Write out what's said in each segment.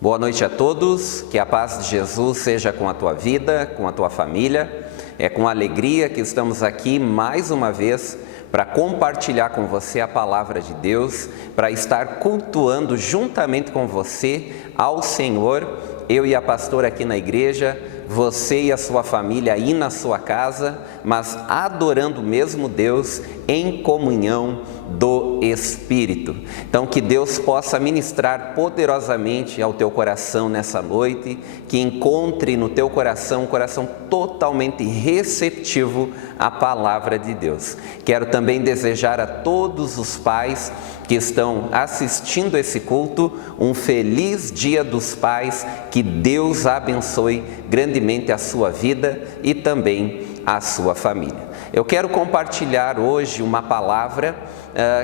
Boa noite a todos, que a paz de Jesus seja com a tua vida, com a tua família. É com alegria que estamos aqui mais uma vez para compartilhar com você a palavra de Deus, para estar cultuando juntamente com você ao Senhor, eu e a pastora aqui na igreja, você e a sua família aí na sua casa, mas adorando o mesmo Deus em comunhão do Espírito. Então que Deus possa ministrar poderosamente ao teu coração nessa noite, que encontre no teu coração um coração totalmente receptivo à palavra de Deus. Quero também desejar a todos os pais que estão assistindo esse culto um feliz Dia dos Pais, que Deus abençoe grandemente a sua vida e também a sua família. Eu quero compartilhar hoje uma palavra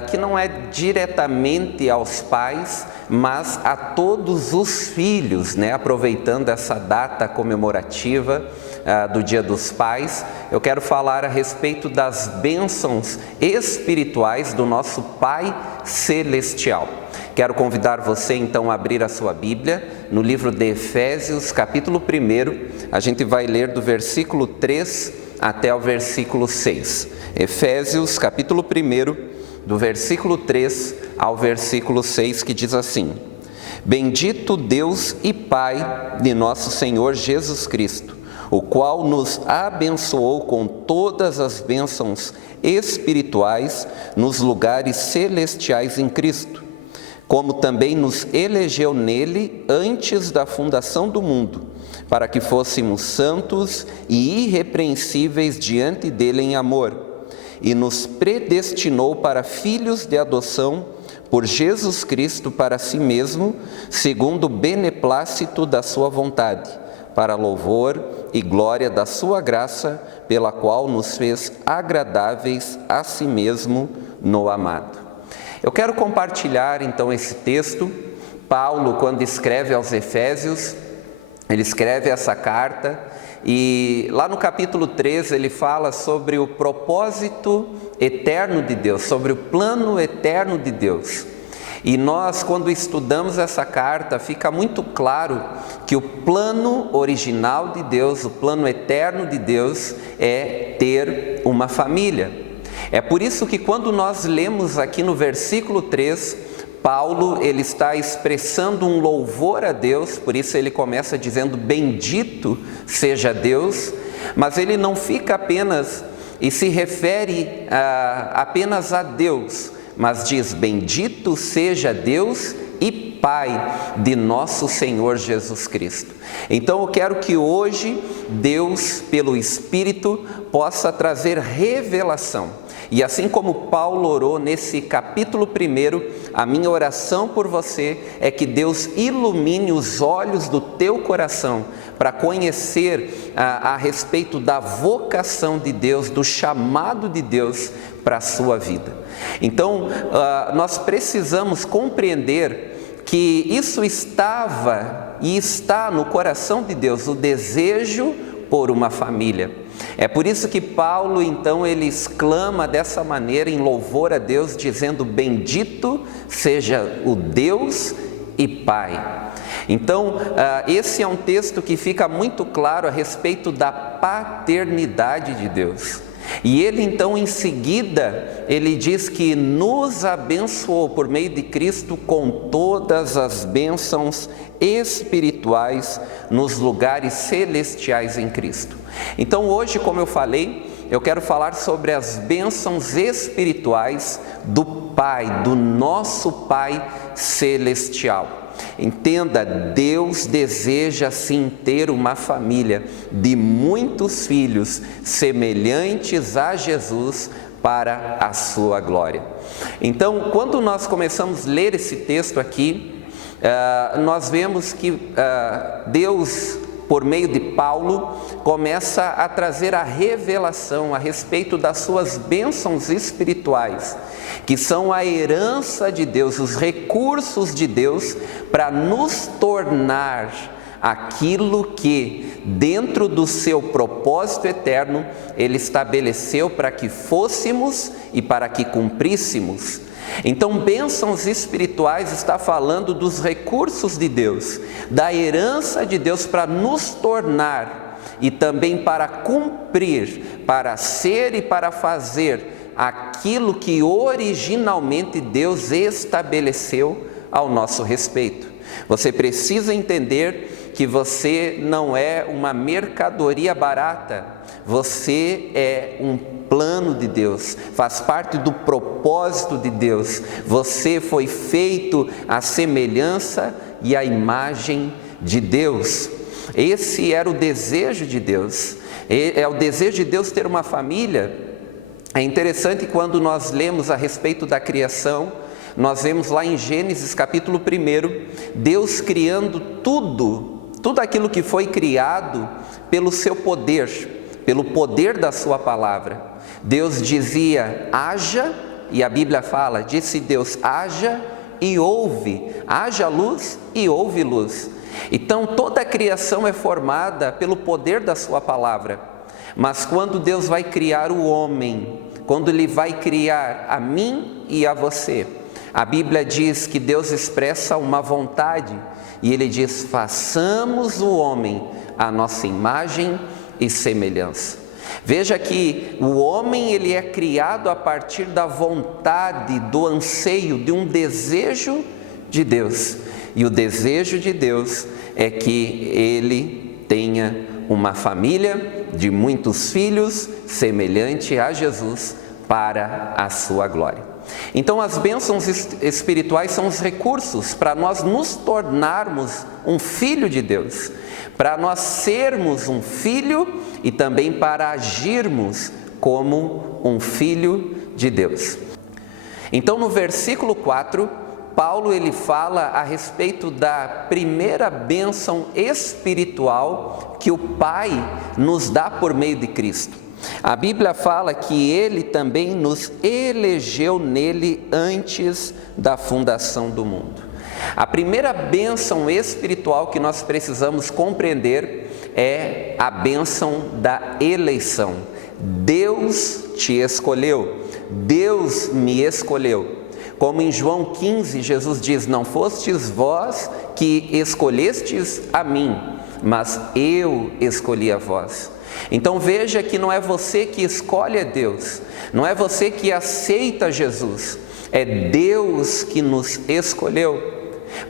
que não é diretamente aos pais, mas a todos os filhos, aproveitando essa data comemorativa do Dia dos Pais. Eu quero falar a respeito das bênçãos espirituais do nosso Pai Celestial. Quero convidar você então a abrir a sua Bíblia no livro de Efésios, capítulo 1. A gente vai ler do versículo 3 até o versículo 6. Efésios, capítulo 1, do versículo 3 ao versículo 6, que diz assim: Bendito Deus e Pai de nosso Senhor Jesus Cristo, o qual nos abençoou com todas as bênçãos espirituais nos lugares celestiais em Cristo, como também nos elegeu nele antes da fundação do mundo, para que fôssemos santos e irrepreensíveis diante dele em amor, e nos predestinou para filhos de adoção por Jesus Cristo para si mesmo, segundo o beneplácito da sua vontade, para louvor e glória da sua graça, pela qual nos fez agradáveis a si mesmo no amado. Eu quero compartilhar então esse texto. Paulo, quando escreve aos Efésios, ele escreve essa carta e lá no capítulo 3 ele fala sobre o propósito eterno de Deus, sobre o plano eterno de Deus. E nós, quando estudamos essa carta, fica muito claro que o plano original de Deus, o plano eterno de Deus é ter uma família. É por isso que quando nós lemos aqui no versículo 3, Paulo ele está expressando um louvor a Deus, por isso ele começa dizendo bendito seja Deus, mas ele não fica apenas e se refere apenas a Deus, mas diz bendito seja Deus e Pai de nosso Senhor Jesus Cristo. Então eu quero que hoje Deus, pelo Espírito, possa trazer revelação. E assim como Paulo orou nesse capítulo 1, a minha oração por você é que Deus ilumine os olhos do teu coração para conhecer a respeito da vocação de Deus, do chamado de Deus para a sua vida. Então, nós precisamos compreender que isso estava e está no coração de Deus, o desejo por uma família. É por isso que Paulo, então, ele exclama dessa maneira em louvor a Deus, dizendo bendito seja o Deus e Pai. Então, esse é um texto que fica muito claro a respeito da paternidade de Deus. E ele então em seguida, ele diz que nos abençoou por meio de Cristo com todas as bênçãos espirituais nos lugares celestiais em Cristo. Então hoje, como eu falei, eu quero falar sobre as bênçãos espirituais do Pai, do nosso Pai Celestial. Entenda, Deus deseja sim ter uma família de muitos filhos semelhantes a Jesus para a sua glória. Então, quando nós começamos a ler esse texto aqui, nós vemos que Deus, por meio de Paulo, começa a trazer a revelação a respeito das suas bênçãos espirituais, que são a herança de Deus, os recursos de Deus para nos tornar aquilo que, dentro do seu propósito eterno, Ele estabeleceu para que fôssemos e para que cumpríssemos. Então, bênçãos espirituais está falando dos recursos de Deus, da herança de Deus para nos tornar e também para cumprir, para ser e para fazer aquilo que originalmente Deus estabeleceu ao nosso respeito. Você precisa entender que você não é uma mercadoria barata, você é um plano de Deus, faz parte do propósito de Deus. Você foi feito à semelhança e à imagem de Deus. Esse era o desejo de Deus, é o desejo de Deus ter uma família. É interessante quando nós lemos a respeito da criação, nós vemos lá em Gênesis capítulo 1, Deus criando tudo aquilo que foi criado pelo seu poder, pelo poder da sua palavra. Deus dizia, haja, e a Bíblia fala, disse Deus, haja e houve, haja luz e houve luz. Então toda a criação é formada pelo poder da sua palavra, mas quando Deus vai criar o homem, quando Ele vai criar a mim e a você, a Bíblia diz que Deus expressa uma vontade, e Ele diz, façamos o homem à nossa imagem e semelhança. Veja que o homem ele é criado a partir da vontade, do anseio, de um desejo de Deus. E o desejo de Deus é que ele tenha uma família de muitos filhos, semelhante a Jesus, para a sua glória. Então as bênçãos espirituais são os recursos para nós nos tornarmos um filho de Deus, para nós sermos um filho e também para agirmos como um filho de Deus. Então no versículo 4, Paulo ele fala a respeito da primeira bênção espiritual que o Pai nos dá por meio de Cristo. A Bíblia fala que Ele também nos elegeu nele antes da fundação do mundo. A primeira bênção espiritual que nós precisamos compreender é a bênção da eleição. Deus te escolheu, Deus me escolheu. Como em João 15, Jesus diz, não fostes vós que escolhestes a mim, mas eu escolhi a vós. Então veja que não é você que escolhe a Deus, não é você que aceita Jesus, é Deus que nos escolheu.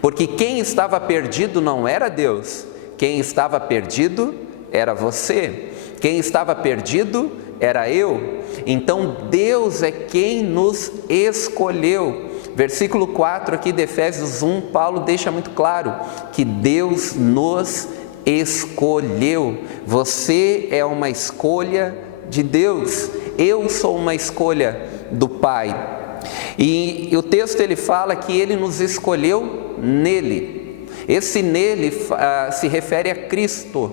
Porque quem estava perdido não era Deus, quem estava perdido era você, quem estava perdido era eu. Então Deus é quem nos escolheu. Versículo 4 aqui de Efésios 1, Paulo deixa muito claro que Deus nos escolheu. Você é uma escolha de Deus, eu sou uma escolha do Pai. E o texto ele fala que Ele nos escolheu nele. Esse nele se refere a Cristo.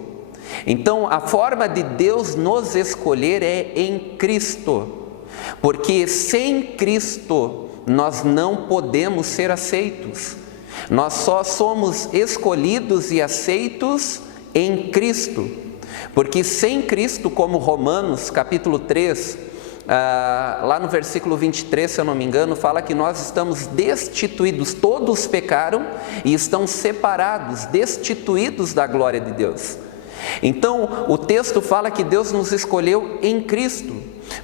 Então a forma de Deus nos escolher é em Cristo, porque sem Cristo nós não podemos ser aceitos. Nós só somos escolhidos e aceitos em Cristo, porque sem Cristo, como Romanos capítulo 3, lá no versículo 23, se eu não me engano, fala que nós estamos destituídos, todos pecaram e estão separados, destituídos da glória de Deus. Então o texto fala que Deus nos escolheu em Cristo,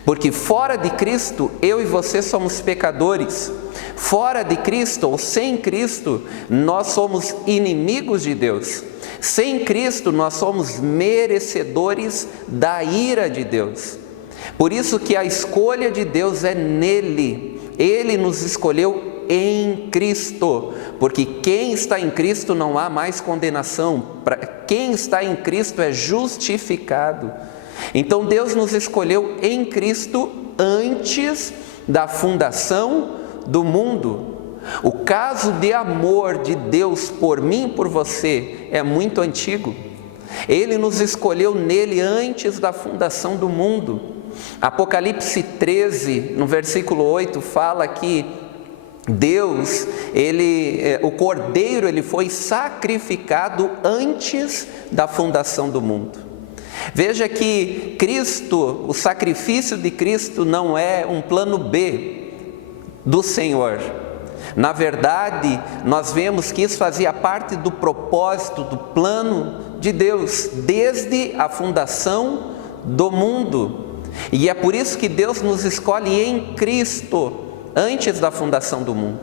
porque fora de Cristo eu e você somos pecadores. Fora de Cristo ou sem Cristo nós somos inimigos de Deus. Sem Cristo nós somos merecedores da ira de Deus. Por isso que a escolha de Deus é nele. Ele nos escolheu em Cristo, porque quem está em Cristo não há mais condenação. Quem está em Cristo é justificado. Então Deus nos escolheu em Cristo antes da fundação do mundo. O caso de amor de Deus por mim e por você é muito antigo. Ele nos escolheu nele antes da fundação do mundo. Apocalipse 13, no versículo 8, fala que Deus, o Cordeiro, ele foi sacrificado antes da fundação do mundo. Veja que Cristo, o sacrifício de Cristo não é um plano B. do Senhor. Na verdade, nós vemos que isso fazia parte do propósito, do plano de Deus, desde a fundação do mundo. E é por isso que Deus nos escolhe em Cristo, antes da fundação do mundo.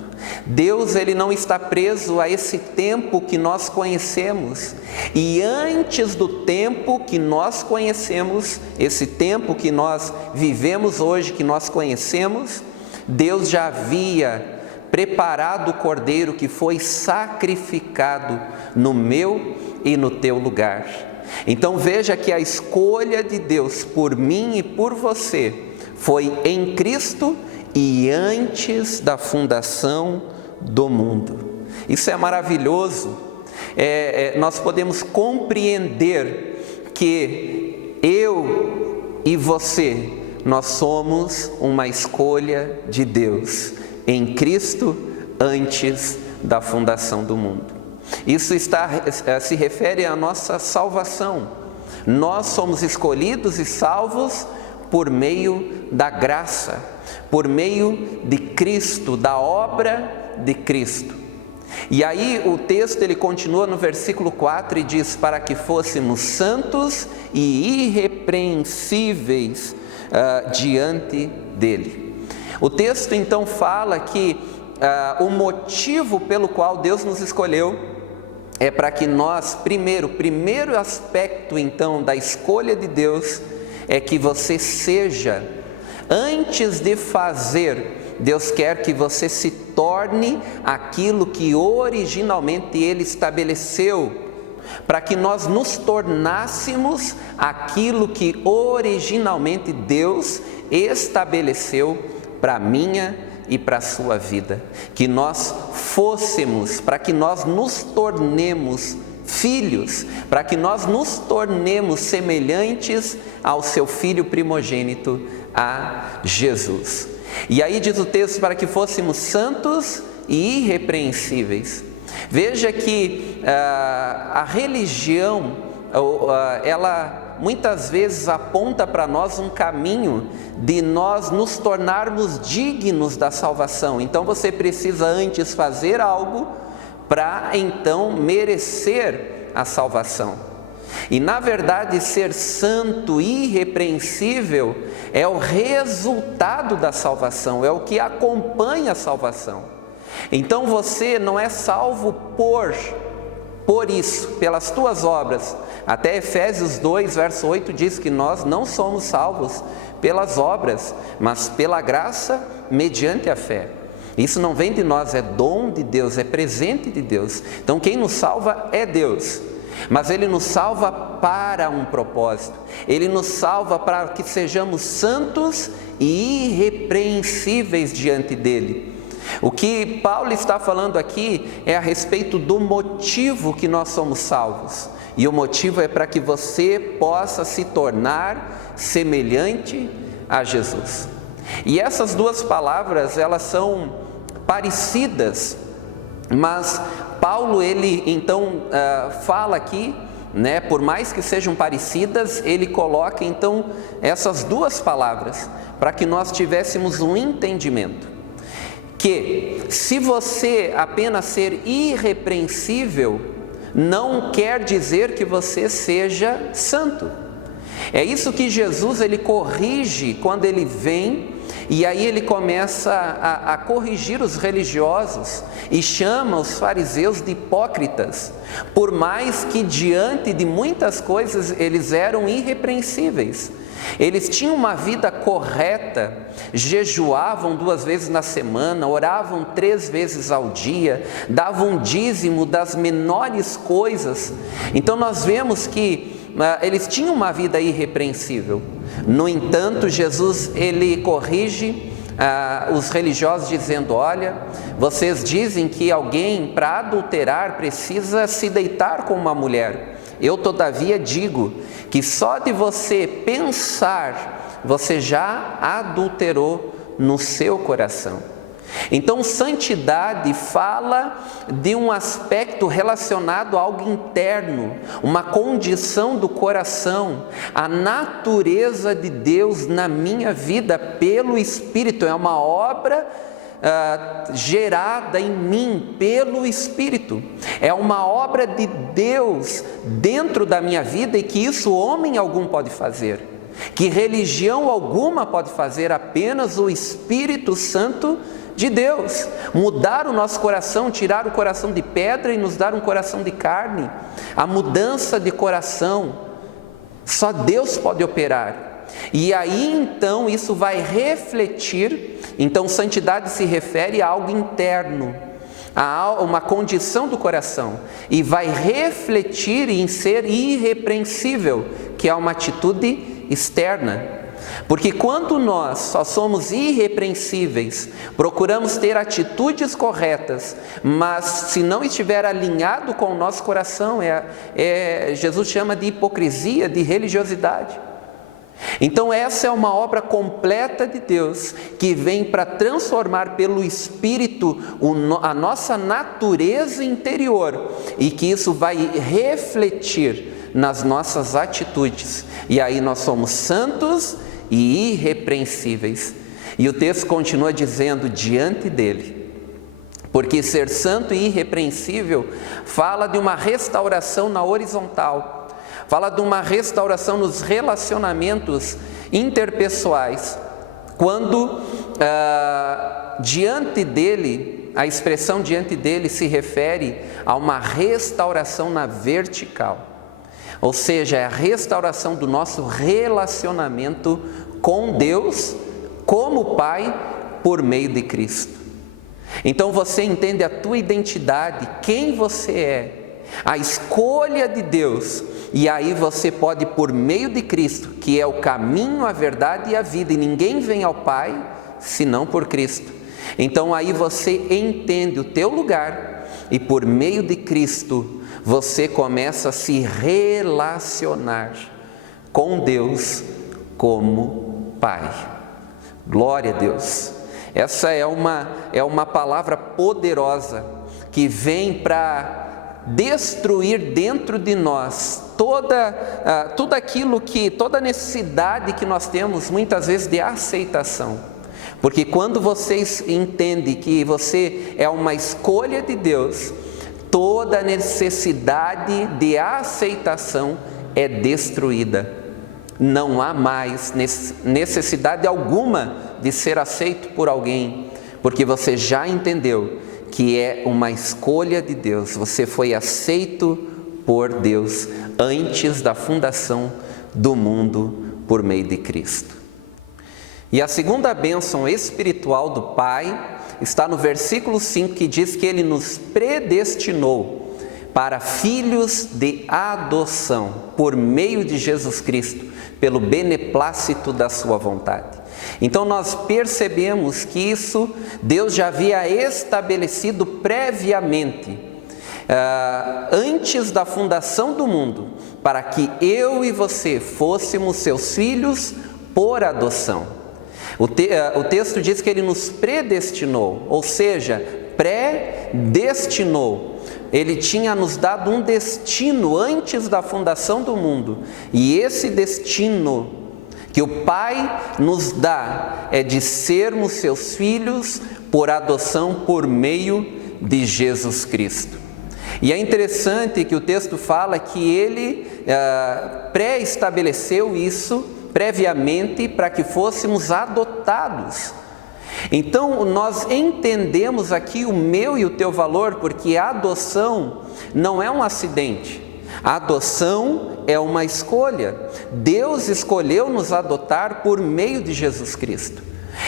Deus, ele não está preso a esse tempo que nós conhecemos. E antes do tempo que nós conhecemos, esse tempo que nós vivemos hoje, que nós conhecemos, Deus já havia preparado o Cordeiro que foi sacrificado no meu e no teu lugar. Então veja que a escolha de Deus por mim e por você foi em Cristo e antes da fundação do mundo. Isso é maravilhoso. Nós podemos compreender que eu e você, nós somos uma escolha de Deus em Cristo antes da fundação do mundo. Isso se refere à nossa salvação. Nós somos escolhidos e salvos por meio da graça, por meio de Cristo, da obra de Cristo. E aí o texto ele continua no versículo 4 e diz: para que fôssemos santos e irrepreensíveis diante dele. O texto então fala que o motivo pelo qual Deus nos escolheu é para que nós, o primeiro aspecto então da escolha de Deus é que você seja, antes de fazer, Deus quer que você se torne aquilo que originalmente Ele estabeleceu, para que nós nos tornássemos aquilo que originalmente Deus estabeleceu para a minha e para a sua vida, que nós fôssemos, para que nós nos tornemos filhos, para que nós nos tornemos semelhantes ao seu Filho primogênito, a Jesus. E aí diz o texto, para que fôssemos santos e irrepreensíveis. Veja que a religião, ela muitas vezes aponta para nós um caminho de nós nos tornarmos dignos da salvação. Então você precisa antes fazer algo para então merecer a salvação. E na verdade ser santo e irrepreensível é o resultado da salvação, é o que acompanha a salvação. Então você não é salvo por isso, pelas tuas obras. Até Efésios 2, verso 8 diz que nós não somos salvos pelas obras, mas pela graça mediante a fé. Isso não vem de nós, é dom de Deus, é presente de Deus. Então quem nos salva é Deus, mas Ele nos salva para um propósito. Ele nos salva para que sejamos santos e irrepreensíveis diante dEle. O que Paulo está falando aqui é a respeito do motivo que nós somos salvos. E o motivo é para que você possa se tornar semelhante a Jesus. E essas duas palavras, elas são parecidas, mas Paulo, ele então fala aqui, né, por mais que sejam parecidas, ele coloca então essas duas palavras, para que nós tivéssemos um entendimento. Que se você apenas ser irrepreensível, não quer dizer que você seja santo. É isso que Jesus ele corrige quando ele vem, e aí ele começa a corrigir os religiosos e chama os fariseus de hipócritas, por mais que diante de muitas coisas eles eram irrepreensíveis. Eles tinham uma vida correta, jejuavam 2 vezes na semana, oravam 3 vezes ao dia, davam dízimo das menores coisas. Então nós vemos que eles tinham uma vida irrepreensível. No entanto, Jesus ele corrige os religiosos dizendo: olha, vocês dizem que alguém para adulterar precisa se deitar com uma mulher. Eu todavia digo que só de você pensar, você já adulterou no seu coração. Então santidade fala de um aspecto relacionado a algo interno, uma condição do coração, a natureza de Deus na minha vida pelo Espírito, é uma obra gerada em mim pelo Espírito. É uma obra de Deus dentro da minha vida, e que isso homem algum pode fazer, que religião alguma pode fazer, apenas o Espírito Santo de Deus. Mudar o nosso coração, tirar o coração de pedra e nos dar um coração de carne. A mudança de coração, só Deus pode operar. E aí então isso vai refletir. Então santidade se refere a algo interno, a uma condição do coração, e vai refletir em ser irrepreensível, que é uma atitude externa. Porque quando nós só somos irrepreensíveis, procuramos ter atitudes corretas, mas se não estiver alinhado com o nosso coração, Jesus chama de hipocrisia, de religiosidade. Então essa é uma obra completa de Deus, que vem para transformar pelo Espírito a nossa natureza interior, e que isso vai refletir nas nossas atitudes, e aí nós somos santos e irrepreensíveis. E o texto continua dizendo, diante dele, porque ser santo e irrepreensível fala de uma restauração na horizontal, fala de uma restauração nos relacionamentos interpessoais, quando diante dele, a expressão diante dele se refere a uma restauração na vertical, ou seja, é a restauração do nosso relacionamento com Deus, como Pai, por meio de Cristo. Então você entende a tua identidade, quem você é, a escolha de Deus, e aí você pode, por meio de Cristo, que é o caminho, a verdade e a vida, e ninguém vem ao Pai senão por Cristo. Então aí você entende o teu lugar, e por meio de Cristo você começa a se relacionar com Deus como Pai. Glória a Deus! Essa é uma palavra poderosa que vem para destruir dentro de nós tudo aquilo toda necessidade que nós temos muitas vezes de aceitação. Porque quando vocês entendem que você é uma escolha de Deus, toda necessidade de aceitação é destruída. Não há mais necessidade alguma de ser aceito por alguém, porque você já entendeu que é uma escolha de Deus. Você foi aceito por Deus antes da fundação do mundo por meio de Cristo. E a segunda bênção espiritual do Pai está no versículo 5, que diz que Ele nos predestinou para filhos de adoção por meio de Jesus Cristo, pelo beneplácito da sua vontade. Então nós percebemos que isso Deus já havia estabelecido previamente, antes da fundação do mundo, para que eu e você fôssemos seus filhos por adoção. O texto diz que Ele nos predestinou, ou seja, predestinou. Ele tinha nos dado um destino antes da fundação do mundo, e esse destino que o Pai nos dá é de sermos seus filhos por adoção por meio de Jesus Cristo. E é interessante que o texto fala que Ele pré-estabeleceu isso previamente para que fôssemos adotados. Então nós entendemos aqui o meu e o teu valor, porque a adoção não é um acidente. A adoção é uma escolha. Deus escolheu nos adotar por meio de Jesus Cristo.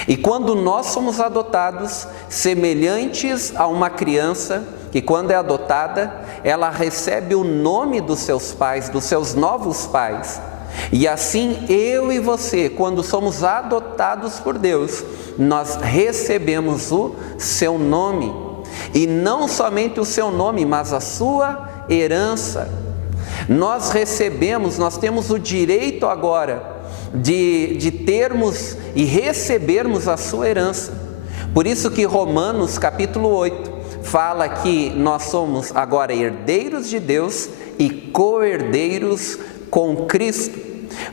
E quando nós somos adotados, semelhantes a uma criança que, quando é adotada, ela recebe o nome dos seus pais, dos seus novos pais. E assim eu e você, quando somos adotados por Deus, nós recebemos o seu nome. E não somente o seu nome, mas a sua herança. Nós temos o direito agora de termos e recebermos a sua herança. Por isso que Romanos capítulo 8 fala que nós somos agora herdeiros de Deus e co-herdeiros com Cristo.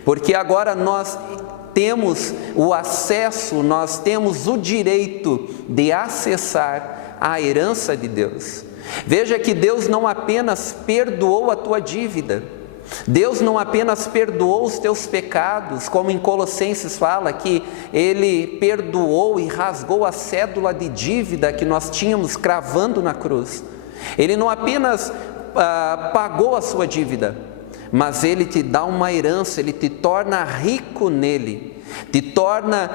Porque agora nós temos o acesso, nós temos o direito de acessar a herança de Deus. Veja que Deus não apenas perdoou a tua dívida, Deus não apenas perdoou os teus pecados, como em Colossenses fala que Ele perdoou e rasgou a cédula de dívida que nós tínhamos cravando na cruz. Ele não apenas pagou a sua dívida, mas Ele te dá uma herança, Ele te torna rico nele, te torna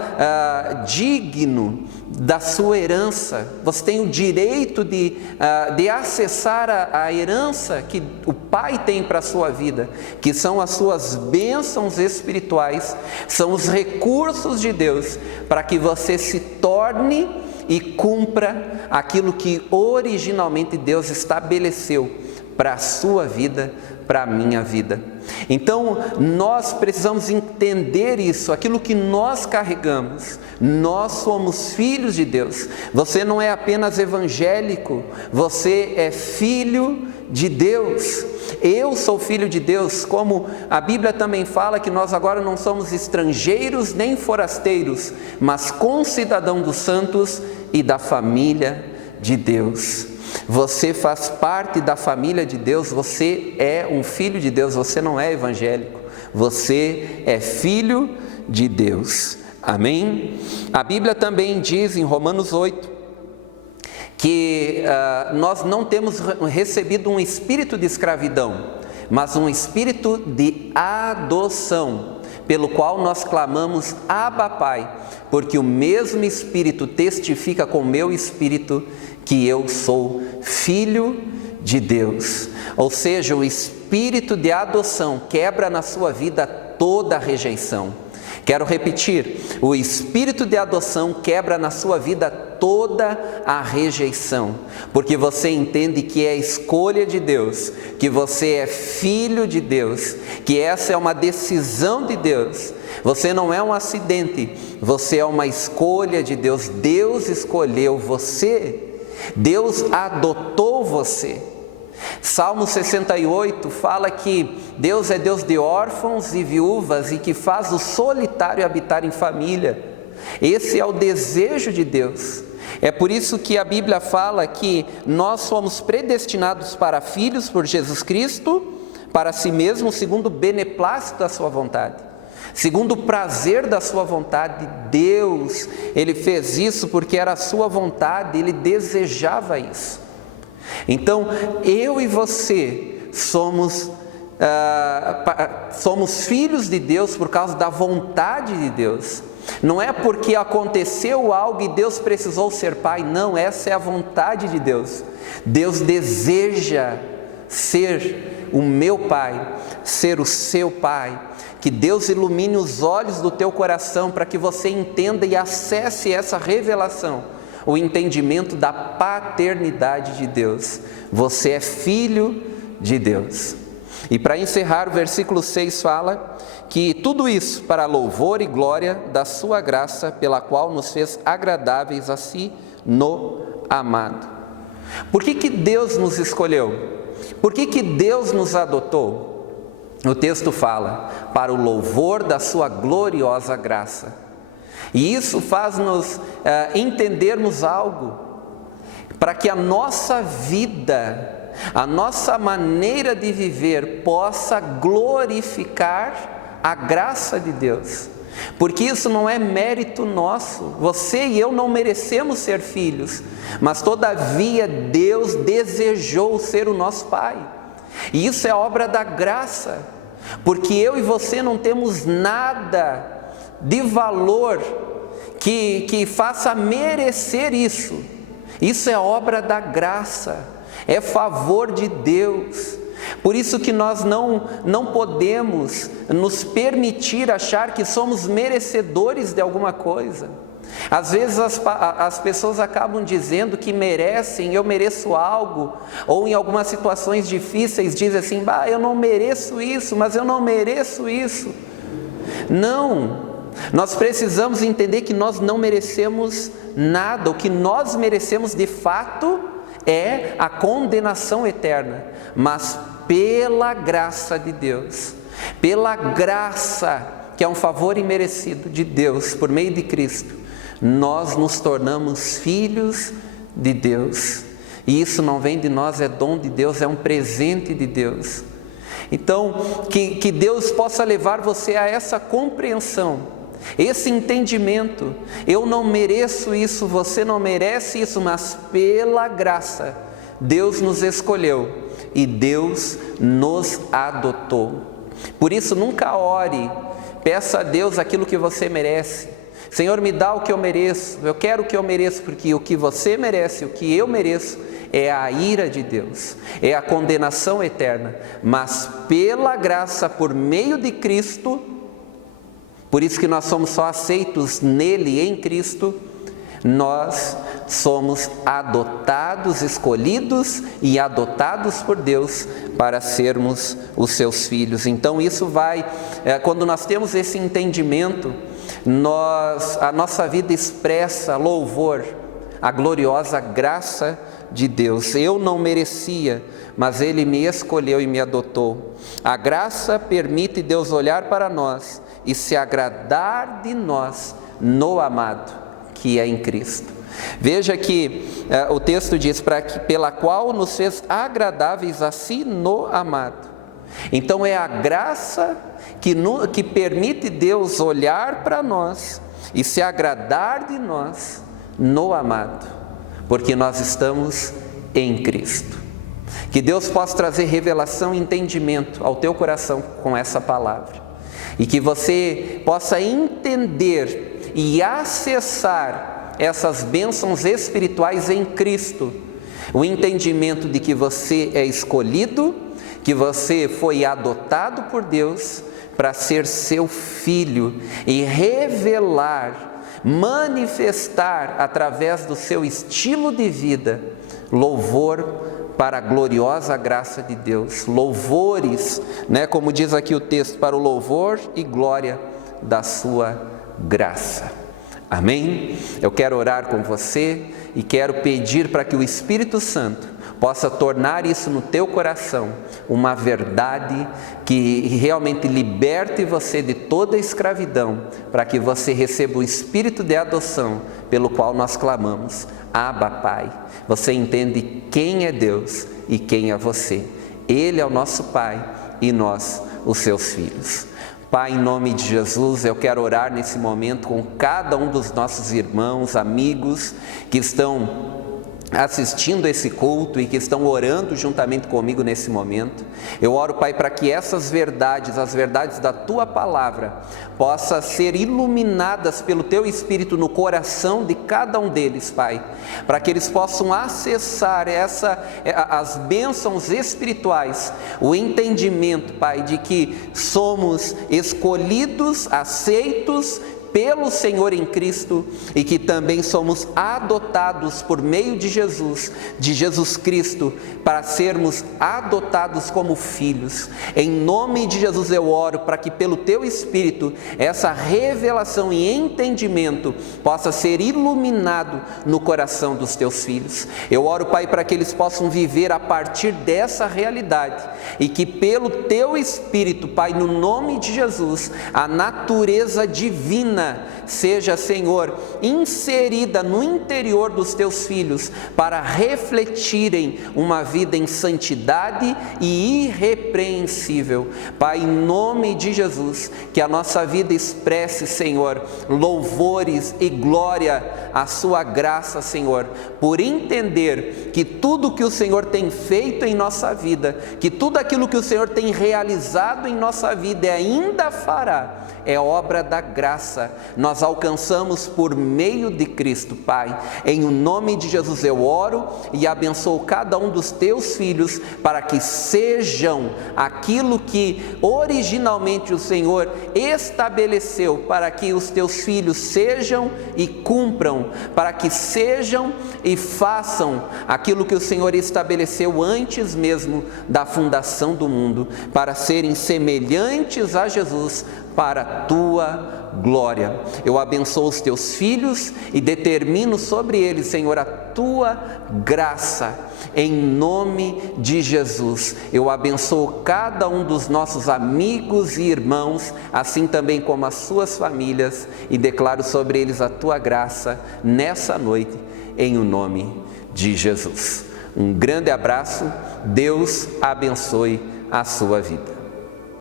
digno da sua herança. Você tem o direito de acessar a herança que o Pai tem para a sua vida, que são as suas bênçãos espirituais, são os recursos de Deus para que você se torne e cumpra aquilo que originalmente Deus estabeleceu para a sua vida, para a minha vida. Então, nós precisamos entender isso, aquilo que nós carregamos. Nós somos filhos de Deus. Você não é apenas evangélico, você é filho de Deus. Eu sou filho de Deus, como a Bíblia também fala que nós agora não somos estrangeiros nem forasteiros, mas concidadãos dos santos e da família de Deus. Você faz parte da família de Deus, você é um filho de Deus, você não é evangélico, você é filho de Deus. Amém? A Bíblia também diz em Romanos 8 que nós não temos recebido um espírito de escravidão, mas um espírito de adoção, pelo qual nós clamamos Abba Pai, porque o mesmo Espírito testifica com o meu espírito que eu sou filho de Deus. Ou seja, o espírito de adoção quebra na sua vida toda a rejeição. Quero repetir, o espírito de adoção quebra na sua vida toda a rejeição, porque você entende que é escolha de Deus, que você é filho de Deus, que essa é uma decisão de Deus. Você não é um acidente, você é uma escolha de Deus. Deus escolheu você, Deus adotou você. Salmo 68 fala que Deus é Deus de órfãos e viúvas e que faz o solitário habitar em família. Esse é o desejo de Deus. É por isso que a Bíblia fala que nós somos predestinados para filhos por Jesus Cristo, para si mesmo, segundo o beneplácito da sua vontade, segundo o prazer da sua vontade. Deus, Ele fez isso porque era a sua vontade, Ele desejava isso. Então, eu e você somos filhos de Deus por causa da vontade de Deus. Não é porque aconteceu algo e Deus precisou ser pai, não, essa é a vontade de Deus. Deus deseja ser o meu pai, ser o seu pai. Que Deus ilumine os olhos do teu coração para que você entenda e acesse essa revelação, o entendimento da paternidade de Deus. Você é filho de Deus. E para encerrar, o versículo 6 fala que tudo isso para louvor e glória da sua graça, pela qual nos fez agradáveis a si no amado. Por que Deus nos escolheu? Por que Deus nos adotou? O texto fala, para o louvor da sua gloriosa graça. E isso faz-nos entendermos algo, para que a nossa vida, a nossa maneira de viver possa glorificar a graça de Deus. Porque isso não é mérito nosso, você e eu não merecemos ser filhos, mas todavia Deus desejou ser o nosso Pai. E isso é obra da graça, porque eu e você não temos nada de valor que faça merecer isso. Isso é obra da graça, é favor de Deus. Por isso que nós não podemos nos permitir achar que somos merecedores de alguma coisa. Às vezes as pessoas acabam dizendo que merecem, eu mereço algo, ou em algumas situações difíceis dizem assim, eu não mereço isso, mas eu não mereço isso. Não, nós precisamos entender que nós não merecemos nada. O que nós merecemos de fato é a condenação eterna, mas pela graça de Deus, pela graça que é um favor imerecido de Deus por meio de Cristo, nós nos tornamos filhos de Deus. E isso não vem de nós, é dom de Deus, é um presente de Deus. Então, que Deus possa levar você a essa compreensão, esse entendimento. Eu não mereço isso, você não merece isso, mas pela graça, Deus nos escolheu e Deus nos adotou. Por isso, nunca ore, peça a Deus aquilo que você merece. Senhor, me dá o que eu mereço, eu quero o que eu mereço, porque o que você merece, o que eu mereço, é a ira de Deus, é a condenação eterna. Mas pela graça, por meio de Cristo, por isso que nós somos só aceitos nele, em Cristo, nós somos adotados, escolhidos e adotados por Deus para sermos os seus filhos. Então isso vai, quando nós temos esse entendimento, a nossa vida expressa louvor à gloriosa graça de Deus. Eu não merecia, mas Ele me escolheu e me adotou. A graça permite Deus olhar para nós e se agradar de nós no amado, que é em Cristo. Veja que o texto diz, pela qual nos fez agradáveis a si no amado. Então é a graça que permite Deus olhar para nós e se agradar de nós no amado, porque nós estamos em Cristo. Que Deus possa trazer revelação e entendimento ao teu coração com essa palavra, e que você possa entender e acessar essas bênçãos espirituais em Cristo, o entendimento de que você é escolhido, que você foi adotado por Deus para ser seu filho e revelar, manifestar através do seu estilo de vida louvor para a gloriosa graça de Deus, louvores, como diz aqui o texto, para o louvor e glória da sua graça. Amém? Eu quero orar com você e quero pedir para que o Espírito Santo possa tornar isso no teu coração uma verdade que realmente liberte você de toda a escravidão, para que você receba o Espírito de adoção pelo qual nós clamamos, Abba, Pai. Você entende quem é Deus e quem é você. Ele é o nosso Pai e nós os seus filhos. Pai, em nome de Jesus, eu quero orar nesse momento com cada um dos nossos irmãos, amigos que estão assistindo esse culto e que estão orando juntamente comigo nesse momento. Eu oro, Pai, para que essas verdades, as verdades da Tua Palavra, possam ser iluminadas pelo Teu Espírito no coração de cada um deles, Pai, para que eles possam acessar as bênçãos espirituais, o entendimento, Pai, de que somos escolhidos, aceitos pelo Senhor em Cristo, e que também somos adotados por meio de Jesus Cristo, para sermos adotados como filhos. Em nome de Jesus eu oro para que pelo Teu Espírito essa revelação e entendimento possa ser iluminado no coração dos Teus filhos. Eu oro, Pai, para que eles possam viver a partir dessa realidade, e que pelo Teu Espírito, Pai, no nome de Jesus, a natureza divina seja, Senhor, inserida no interior dos Teus filhos, para refletirem uma vida em santidade e irrepreensível. Pai, em nome de Jesus, que a nossa vida expresse, Senhor, louvores e glória à Sua graça, Senhor, por entender que tudo que o Senhor tem feito em nossa vida, que tudo aquilo que o Senhor tem realizado em nossa vida e ainda fará, é obra da graça. Nós alcançamos por meio de Cristo, Pai. Em o nome de Jesus eu oro e abençoo cada um dos Teus filhos, para que sejam aquilo que originalmente o Senhor estabeleceu para que os Teus filhos sejam e cumpram, para que sejam e façam aquilo que o Senhor estabeleceu antes mesmo da fundação do mundo, para serem semelhantes a Jesus, para a Tua glória. Eu abençoo os teus filhos e determino sobre eles, Senhor, a tua graça, em nome de Jesus. Eu abençoo cada um dos nossos amigos e irmãos, assim também como as suas famílias, e declaro sobre eles a tua graça nessa noite, em o nome de Jesus. Um grande abraço, Deus abençoe a sua vida.